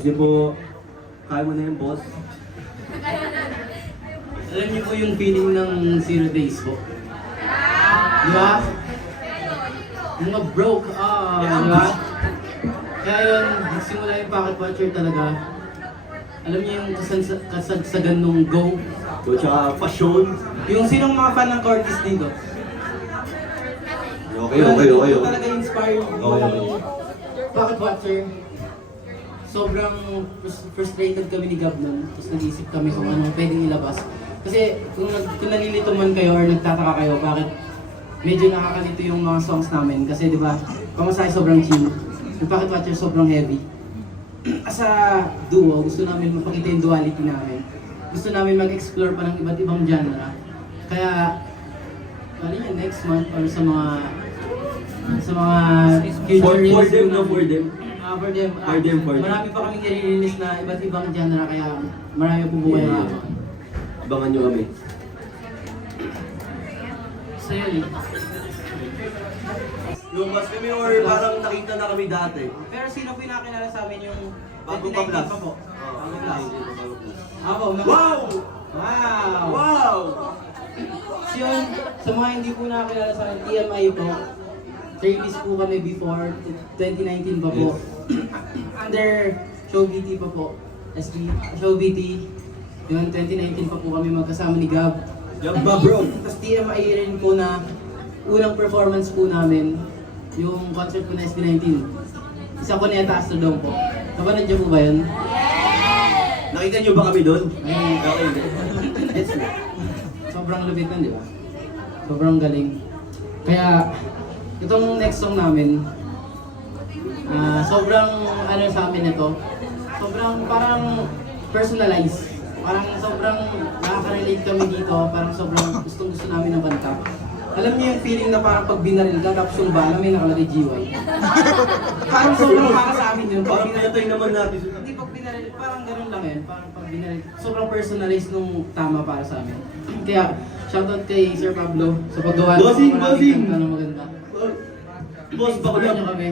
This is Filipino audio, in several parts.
Kasi po, kaya mo na yung boss. Alam niyo po yung feeling ng 0 days po? Di ba? Mga broke, di ba? Kaya yun, nagsimula yung Pocket Watcher talaga. Alam niyo yung kasagsagan nung Go? So, tsaka passion. Yung sinong mga fan ng Curtis dito? Okay. Yun talaga inspired Okay. yung Pocket Watcher. Sobrang frustrated kami ni Gab nun. Tapos nag-iisip kami kung ano pwedeng ilabas. Kasi kung nalilito man kayo or nagtataka kayo bakit medyo nakakalito yung mga songs namin. Kasi di ba, Pamasahe sobrang chill. Yung Pocket Watcher sobrang heavy. As a duo, gusto namin mapakita yung duality namin. Gusto namin mag-explore pa ng iba't ibang genre. Kaya, ano yun, next month or sa mga future For release them, namin. no, for them. For them. For them. Marami pa kaming i-release na iba't ibang genre kaya marami po buhay na. Abangan nyo kami. So yun. Lumabas kami or parang nakita na kami dati. Pero sino po yung nakilala sa amin yung Bago 2019 pa plus. pa po? Bago plus. Ako, Wow! Wow! Wow! So yun, sa mga hindi po nakilala sa akin, TMI po. 30s po kami before, 2019 pa po. Under Show BT pa po. SB, Show BT. Yun, 2019 pa po kami magkasama ni Gab. Gab ba, bro? Tapos TMI rin po na unang performance po namin, yung concert po na SB19. Isa po na Astrodome po. Napanood niyo po ba yun? Nakita nyo ba kami doon? Ayun. Okay. It's sobrang lupit nun, di ba? Sobrang galing. Kaya, itong next song namin, sobrang ano sa amin ito, sobrang parang personalized. Parang sobrang nakaka-relate kami dito, parang sobrang gustong-gusto namin ng kanta. Alam niyo yung feeling na parang pag binaril ka, tapos yung bala may nakalagay GY. Parang sobrang para sa amin yun. Parang pinatay naman natin. Hindi pag binaril, parang ganun lang yun. Parang pag binaril, sobrang personalized nung tama para sa amin. Kaya, shoutout kay Sir Pablo sa paggawa ng Bossing, maraming bossing! kanta na maganda. Boss, baka Supportan niyo kami.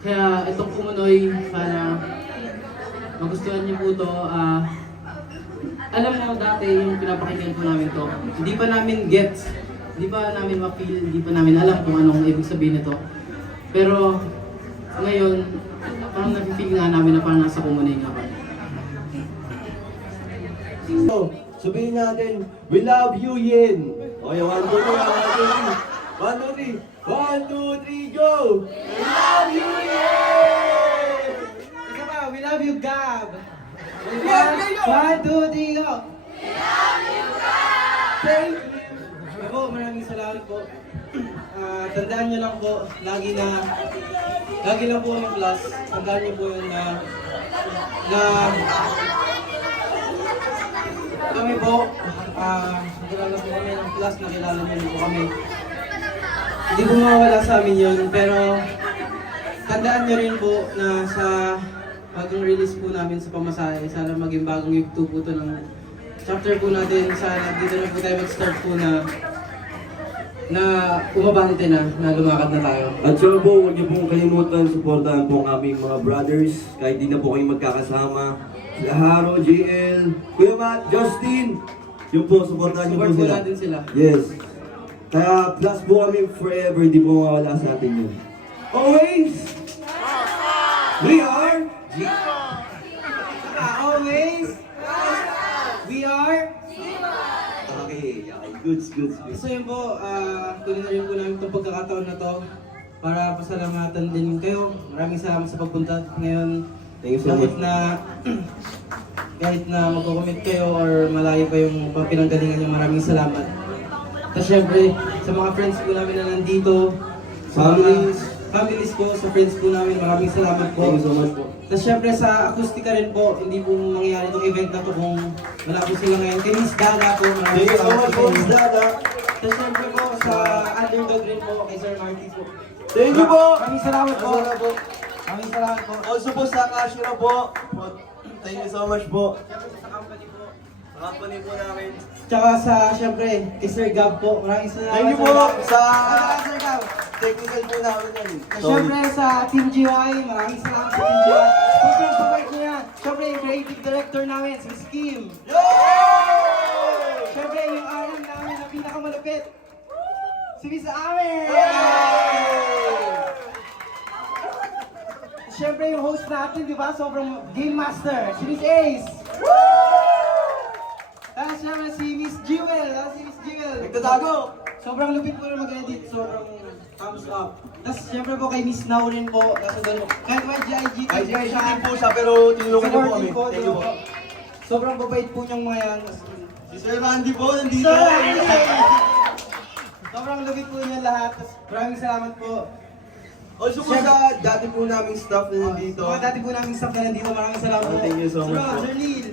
Kaya itong Kumunoy, sana magustuhan niyo po to. Alam mo dati yung pinapakinggan po namin to, hindi pa namin gets, hindi pa namin ma-feel, hindi pa namin alam kung anong ibig sabihin nito. Pero ngayon, parang nafe-feel nga namin na parang nasa Kumunoy nga kami. So, sabihin natin, we love you, Yin! Okay, 1, 2, 3, 1, 2, 3, go! We love you, Yin! Isa pa, we love you, Gab! Yeah, 1, 2, 3, go! Thank you! Po, maraming salamat po. Tandaan nyo lang po, lagi lang po yung plus. Tandaan nyo po yun na kami po, nakilala po kami ng plus, nakilala nyo rin po kami. Hindi po mawawala sa amin yun, pero tandaan nyo rin po na sa bagong release po namin sa Pamasahe, sana maging bagong YouTube po ito ng chapter po natin. Sana dito na po tayo mag-start po na umabante na lumakad na tayo. At sure po, huwag niyo pong kalimutan, supportahan po ang aming mga brothers, kahit di na po kayong magkakasama. Sila Haro, JL, Kuya Matt, Justin, yun po, supportahan niyo po Support po sila. natin sila. Yes. Kaya plus po kami forever, di po mawala sa atin yun. Always, we are Always, we are. Okay, goods. So yun po, tuloy na rin po namin itong pagkakataon na to para pasalamatan din kayo. Maraming salamat sa pagpunta ngayon. Thank you so much. Kahit na magko-commit kayo or malayo pa yung pinanggalingan nyo, maraming salamat. Tapos syempre, sa mga friends po namin na nandito, sa mga families po, sa friends po namin, maraming salamat po. Thank you so much po. Tapos syempre sa akustika rin po, hindi po mangyayari itong event na to kung wala po sila ngayon. Kay Miss Dada po, maraming Thank you so salamat much po. po, Miss Dada. Tapos syempre po sa Underdog rin po, kay Sir Marty po. Thank you po. Maraming salamat po. Maraming salamat po. Also po sa Kashira po. Thank you so much po. Syempre sa company po. Sa company po namin. Tsaka sa, syempre, kay Sir Gab po. Maraming salamat. Thank you Sir po Gab. sa Salamat, Sir Gab. technical po namin yan. At syempre sa Team GY, maraming salamat sa Team GY. Sobrang support niyo yan. director namin, si Miss Kim. Siyempre, yung RM namin na pinakamalapit, si Miss Ame. Siyempre, yung host natin, di ba? Sobrang game master, si Miss Ace. Tapos siyempre, si Miss Jewel. Si Miss Jewel. Nagtatago! Sobrang lupit po na mag-edit, sobrang thumbs up. Tapos siyempre po kay Miss Now rin po, nasa dalo. Kahit ba GIGT Ay, po siya, pero tinulungan niyo po kami. Thank you po. Sobrang babait po niyang mga yan. Si Sir Randy po, nandito. Sir Randy! Sobrang lupit po niya lahat. Tapos maraming salamat po. Also po sa dati po naming staff na nandito. Mga dati po namin staff na nandito, maraming salamat po. Thank you so much po. Sir Neil,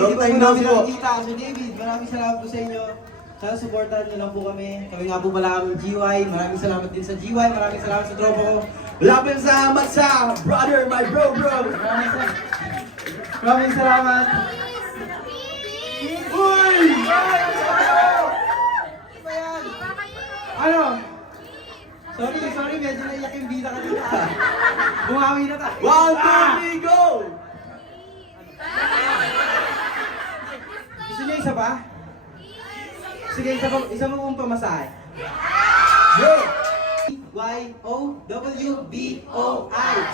Long time no see po. Sir David, maraming salamat po sa inyo. Sana supportahan niyo lang po kami. Kami nga po pala kami GY. Maraming salamat din sa GY. Maraming salamat sa tropa ko. Maraming salamat sa brother, my bro. Maraming salamat. Uy! Ano? Sorry, medyo naiyak yung bida ka dito. Bumawi na tayo. 1, 2, 3, go! Gusto niyo isa pa? Sige, isa mo pong pamasahe. Yo! Y-O-W-B-O-I.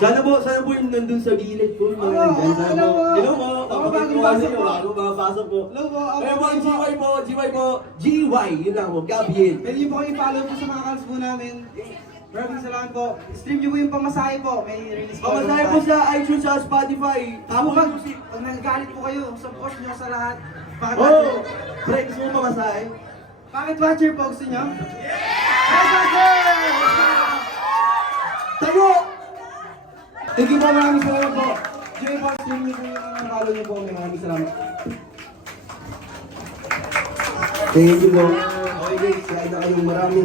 Sana po yung nandun sa gilid ko. Mga nandyan. Sana po. Hello po. Bago pasok po. Bago makapasok po. Hello po. Kaya po, GY po. GY, yun lang po. Gabriel. Pwede niyo po kami follow po sa mga accounts po namin. Maraming salamat po. Stream niyo po yung pamasahe po. May release po. Pamasahe po sa iTunes sa Spotify. Tapos Tapos pag nagagalit po kayo, support niyo sa lahat. Bakit Oh! Pre, gusto mo pamasahe? Bakit watcher po? Gusto niyo? Yes, watcher! Tayo! Thank you po, maraming salamat po. Joy po, stream niyo po yung mga follow niyo po. Maraming salamat. Thank you po. Okay guys, kain na kayong marami.